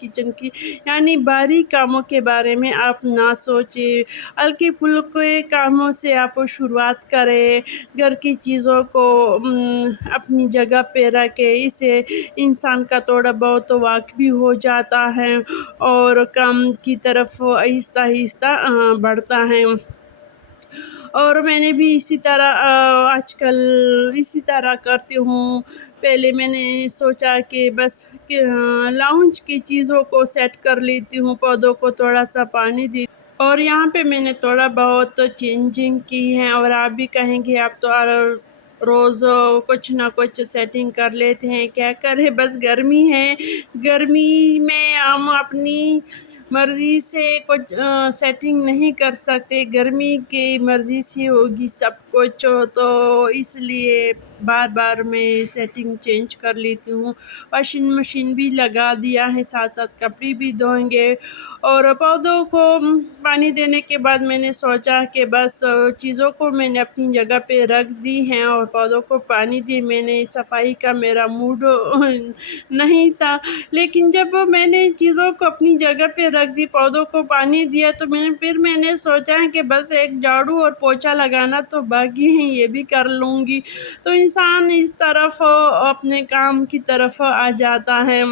Kitchen کی یعنی باریک کاموں کے بارے میں آپ نہ سوچیں، ہلکے پھلکے کاموں سے آپ شروعات کریں، گھر کی چیزوں کو اپنی جگہ پہ رکھیں، اسے انسان کا تھوڑا بہت واقف بھی ہو جاتا ہے اور کام کی طرف آہستہ آہستہ بڑھتا ہے۔ اور میں نے بھی اسی طرح آج کل اسی طرح کرتی ہوں۔ پہلے میں نے سوچا کہ بس لاؤنج کی چیزوں کو سیٹ کر لیتی ہوں، پودوں کو تھوڑا سا پانی دی، اور یہاں پہ میں نے تھوڑا بہت چینجنگ کی ہے۔ اور آپ بھی کہیں گے آپ تو روز کچھ نہ کچھ سیٹنگ کر لیتے ہیں، کیا کریں، بس گرمی ہے، گرمی میں ہم اپنی مرضی سے کچھ سیٹنگ نہیں کر سکتے، گرمی کی مرضی سے ہوگی سب کچھ، تو اس لیے بار بار میں سیٹنگ چینج کر لیتی ہوں۔ واشنگ مشین بھی لگا دیا ہے، ساتھ ساتھ کپڑے بھی دھوئیں گے۔ اور پودوں کو پانی دینے کے بعد میں نے سوچا کہ بس چیزوں کو میں نے اپنی جگہ پہ رکھ دی ہیں اور پودوں کو پانی دی، میں نے صفائی کا میرا موڈ نہیں تھا، لیکن جب میں نے چیزوں کو اپنی جگہ پہ رکھ دی، پودوں کو پانی دیا، تو پھر میں نے سوچا کہ بس ایک جھاڑو اور پوچھا لگانا تو باقی ہے، یہ بھی کر لوں گی۔ تو انسان اس طرف اپنے کام کی طرف آ جاتا ہے،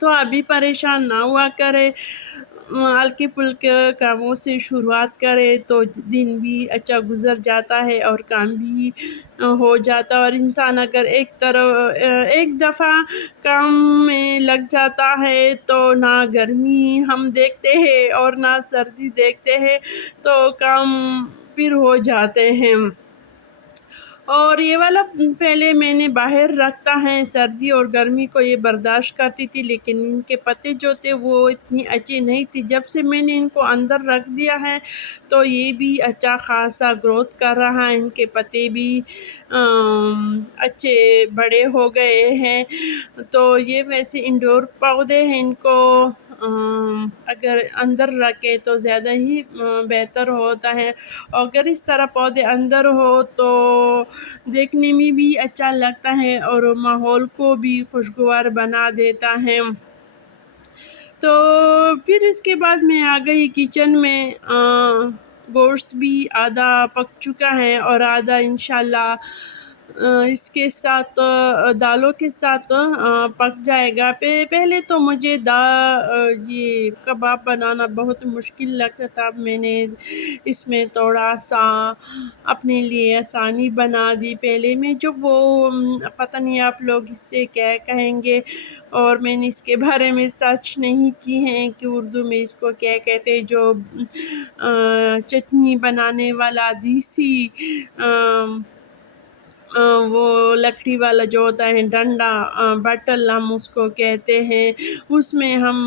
تو ابھی پریشان نہ ہوا کرے، ہلکے پھلکے کاموں سے شروعات کرے تو دن بھی اچھا گزر جاتا ہے اور کام بھی ہو جاتا ہے۔ اور انسان اگر ایک دفعہ کام میں لگ جاتا ہے تو نہ گرمی ہم دیکھتے ہیں اور نہ سردی دیکھتے ہیں، تو کام پھر ہو جاتے ہیں۔ اور یہ والا پہلے میں نے باہر رکھتا ہے، سردی اور گرمی کو یہ برداشت کرتی تھی، لیکن ان کے پتے جو تھے وہ اتنی اچھی نہیں تھی۔ جب سے میں نے ان کو اندر رکھ دیا ہے تو یہ بھی اچھا خاصا گروتھ کر رہا ہے، ان کے پتے بھی اچھے بڑے ہو گئے ہیں۔ تو یہ ویسے انڈور پودے ہیں، ان کو اگر اندر رکھے تو زیادہ ہی بہتر ہوتا ہے۔ اگر اس طرح پودے اندر ہو تو دیکھنے میں بھی اچھا لگتا ہے اور ماحول کو بھی خوشگوار بنا دیتا ہے۔ تو پھر اس کے بعد میں آ گئی کچن میں، گوشت بھی آدھا پک چکا ہے اور آدھا انشاءاللہ اس کے ساتھ دالوں کے ساتھ پک جائے گا۔ پہلے تو مجھے یہ کباب بنانا بہت مشکل لگتا تھا، میں نے اس میں تھوڑا سا اپنے لیے آسانی بنا دی۔ پہلے میں جو وہ پتہ نہیں آپ لوگ اس سے کیا کہیں گے، اور میں نے اس کے بارے میں سرچ نہیں کی ہے کہ اردو میں اس کو کیا کہتے ہیں، جو چٹنی بنانے والا دیسی وہ لکڑی والا جو ہوتا ہے ڈنڈا، بٹل ہم اس کو کہتے ہیں، اس میں ہم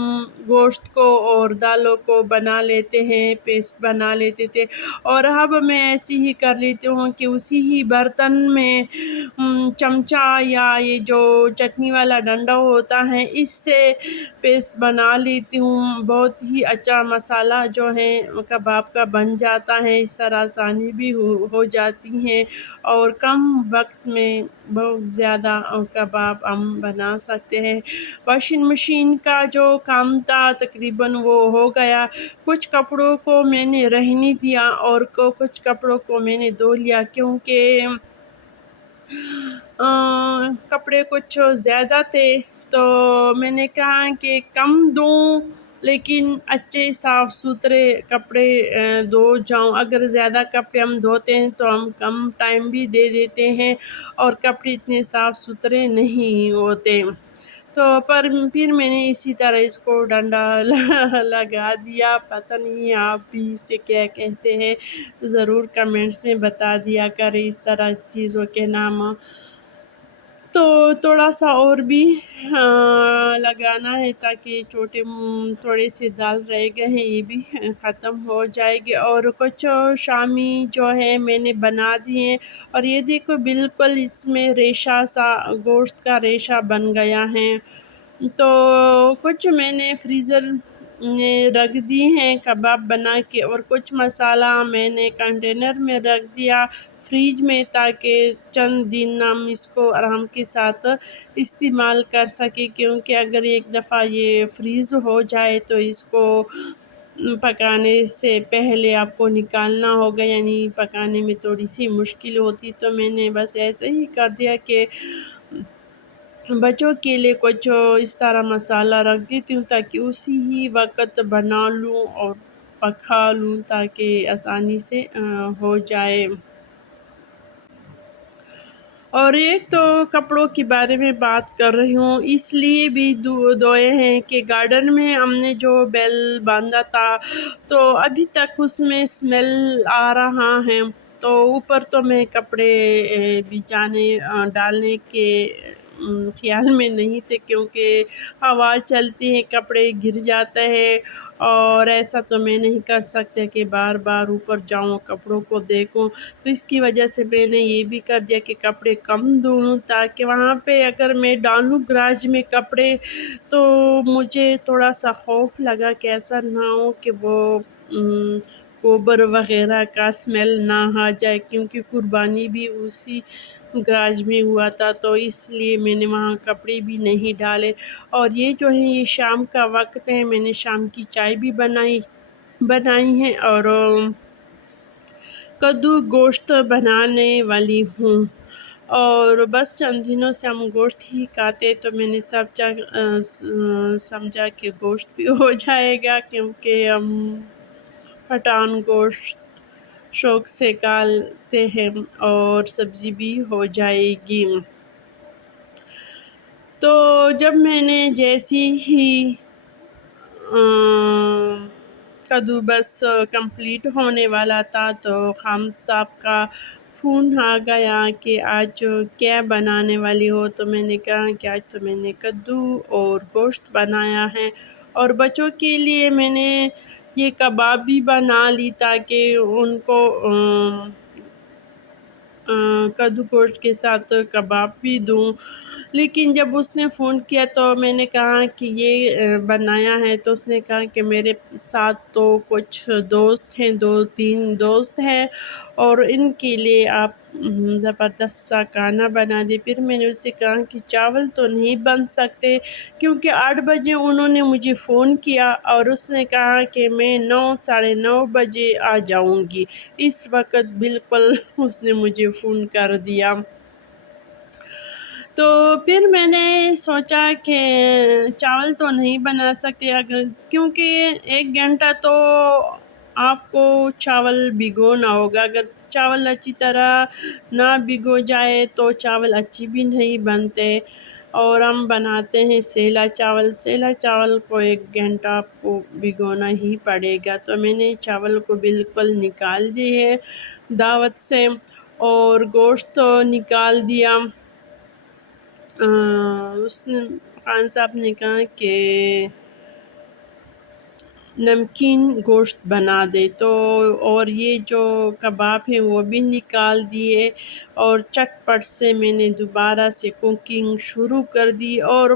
گوشت کو اور دالوں کو بنا لیتے ہیں، پیسٹ بنا لیتے تھے۔ اور اب میں ایسی ہی کر لیتی ہوں کہ اسی ہی برتن میں چمچہ یا یہ جو چٹنی والا ڈنڈا ہوتا ہے اس سے پیسٹ بنا لیتی ہوں، بہت ہی اچھا مسالہ جو ہے کباب کا بن جاتا ہے۔ اس طرح آسانی بھی ہو جاتی ہے اور کم وقت میں بہت زیادہ کباب ہم بنا سکتے ہیں۔ واشنگ مشین کا جو کام تھا تقریباً وہ ہو گیا، کچھ کپڑوں کو میں نے رہنے دیا اور کچھ کپڑوں کو میں نے دھو لیا، کیونکہ کپڑے کچھ زیادہ تھے تو میں نے کہا کہ کم دوں لیکن اچھے صاف ستھرے کپڑے دھو جاؤں۔ اگر زیادہ کپڑے ہم دھوتے ہیں تو ہم کم ٹائم بھی دے دیتے ہیں اور کپڑے اتنے صاف ستھرے نہیں ہوتے۔ تو پھر میں نے اسی طرح اس کو ڈنڈا لگا دیا، پتہ نہیں آپ بھی اسے کیا کہتے ہیں، تو ضرور کمنٹس میں بتا دیا کریں اس طرح چیزوں کے نام۔ تو تھوڑا سا اور بھی لگانا ہے تاکہ تھوڑے سے دال رہ گئے ہیں یہ بھی ختم ہو جائے گی۔ اور کچھ شامی جو ہے میں نے بنا دیے، اور یہ دیکھو بالکل اس میں ریشہ سا گوشت کا ریشہ بن گیا ہے۔ تو کچھ میں نے فریزر میں رکھ دی ہیں کباب بنا کے، اور کچھ مسالہ میں نے کنٹینر میں رکھ دیا فریج میں تاکہ چند دن ہم اس کو آرام کے ساتھ استعمال کر سکیں، کیونکہ اگر ایک دفعہ یہ فریز ہو جائے تو اس کو پکانے سے پہلے آپ کو نکالنا ہوگا، یعنی پکانے میں تھوڑی سی مشکل ہوتی، تو میں نے بس ایسے ہی کر دیا کہ بچوں کے لیے کچھ اس طرح مسالہ رکھ دیتی ہوں تاکہ اسی ہی وقت بنا لوں اور پکا لوں تاکہ آسانی سے ہو جائے۔ اور ایک تو کپڑوں کے بارے میں بات کر رہی ہوں، اس لیے بھی دوئے ہیں کہ گارڈن میں ہم نے جو بیل باندھا تھا تو ابھی تک اس میں اسمیل آ رہا ہے، تو اوپر تو میں کپڑے بچھانے ڈالنے کے خیال میں نہیں تھے، کیونکہ ہوا چلتی ہے کپڑے گر جاتے ہیں، اور ایسا تو میں نہیں کر سکتے کہ بار بار اوپر جاؤں کپڑوں کو دیکھوں، تو اس کی وجہ سے میں نے یہ بھی کر دیا کہ کپڑے کم دھوں، تاکہ وہاں پہ اگر میں ڈالوں گراج میں کپڑے تو مجھے تھوڑا سا خوف لگا کہ ایسا نہ ہو کہ وہ گوبر وغیرہ کا اسمیل نہ آ جائے، کیونکہ قربانی بھی اسی گراج میں ہوا تھا، تو اس لیے میں نے وہاں کپڑے بھی نہیں ڈالے۔ اور یہ جو ہے یہ شام کا وقت ہے، میں نے شام کی چائے بھی بنائی ہے، اور کدو گوشت بنانے والی ہوں، اور بس چند دنوں سے ہم گوشت ہی کھاتے، تو میں نے سمجھا کہ گوشت بھی ہو جائے گا، کیونکہ ہم پٹھان گوشت شوق سے کھاتے ہیں، اور سبزی بھی ہو جائے گی۔ تو جب میں نے جیسی ہی کدو بس کمپلیٹ ہونے والا تھا تو خامد صاحب کا فون آ گیا کہ آج کیا بنانے والی ہو، تو میں نے کہا کہ آج تو میں نے کدو اور گوشت بنایا ہے، اور بچوں کے لیے میں نے یہ کباب بھی بنا لی تاکہ ان کو کدو گوشت کے ساتھ کباب بھی دوں۔ لیکن جب اس نے فون کیا تو میں نے کہا کہ یہ بنایا ہے، تو اس نے کہا کہ میرے ساتھ تو کچھ دوست ہیں، 2-3 دوست ہیں، اور ان کے لیے آپ زبردست سا کھانا بنا دے۔ پھر میں نے اس سے کہا کہ چاول تو نہیں بن سکتے، کیونکہ 8 بجے انہوں نے مجھے فون کیا، اور اس نے کہا کہ میں 9-9:30 بجے آ جاؤں گی۔ اس وقت بالکل اس نے مجھے فون کر دیا۔ تو پھر میں نے سوچا کہ چاول تو نہیں بنا سکتے، کیونکہ 1 گھنٹہ تو آپ کو چاول بھگونا ہوگا، اگر چاول اچھی طرح نہ بھگو جائے تو چاول اچھی بھی نہیں بنتے، اور ہم بناتے ہیں سیلا چاول کو 1 گھنٹہ آپ کو بھگونا ہی پڑے گا۔ تو میں نے چاول کو بالکل نکال دی ہے دعوت سے، اور گوشت نکال دیا۔ خان صاحب نے کہا کہ نمکین گوشت بنا دے، تو اور یہ جو کباب ہیں وہ بھی نکال دیے، اور چٹ پٹ سے میں نے دوبارہ سے کوکنگ شروع کر دی۔ اور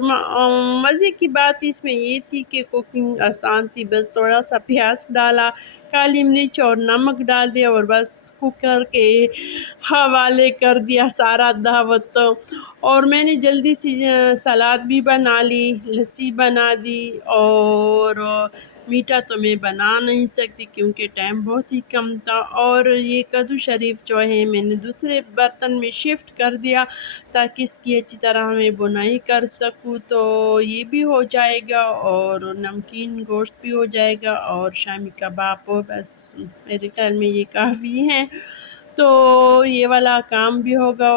مزے کی بات اس میں یہ تھی کہ کوکنگ آسان تھی، بس تھوڑا سا پیاز ڈالا، کالی مرچ اور نمک ڈال دیا، اور بس کوکر کے حوالے کر دیا سارا دعوت۔ اور میں نے جلدی سی سلاد بھی بنا لی، لسی بنا دی، اور میٹھا تو میں بنا نہیں سکتی کیونکہ ٹائم بہت ہی کم تھا، اور یہ کدو شریف جو ہے میں نے دوسرے برتن میں شفٹ کر دیا تاکہ اس کی اچھی طرح میں بنائی کر سکوں، تو یہ بھی ہو جائے گا، اور نمکین گوشت بھی ہو جائے گا، اور شامی کباب، بس میرے خیال میں یہ کافی ہے، تو یہ والا کام بھی ہوگا۔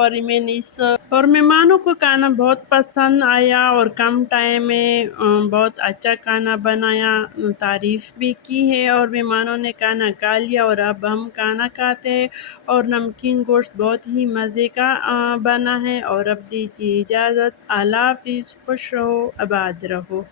اور مہمانوں کو کھانا بہت پسند آیا، اور کم ٹائم میں بہت اچھا کھانا بنایا، تعریف بھی کی ہے، اور مہمانوں نے کھانا کھا لیا، اور اب ہم کھانا کھاتے ہیں، اور نمکین گوشت بہت ہی مزے کا بنا ہے۔ اور اب دیجیے اجازت، اللہ حافظ، خوش رہو، آباد رہو۔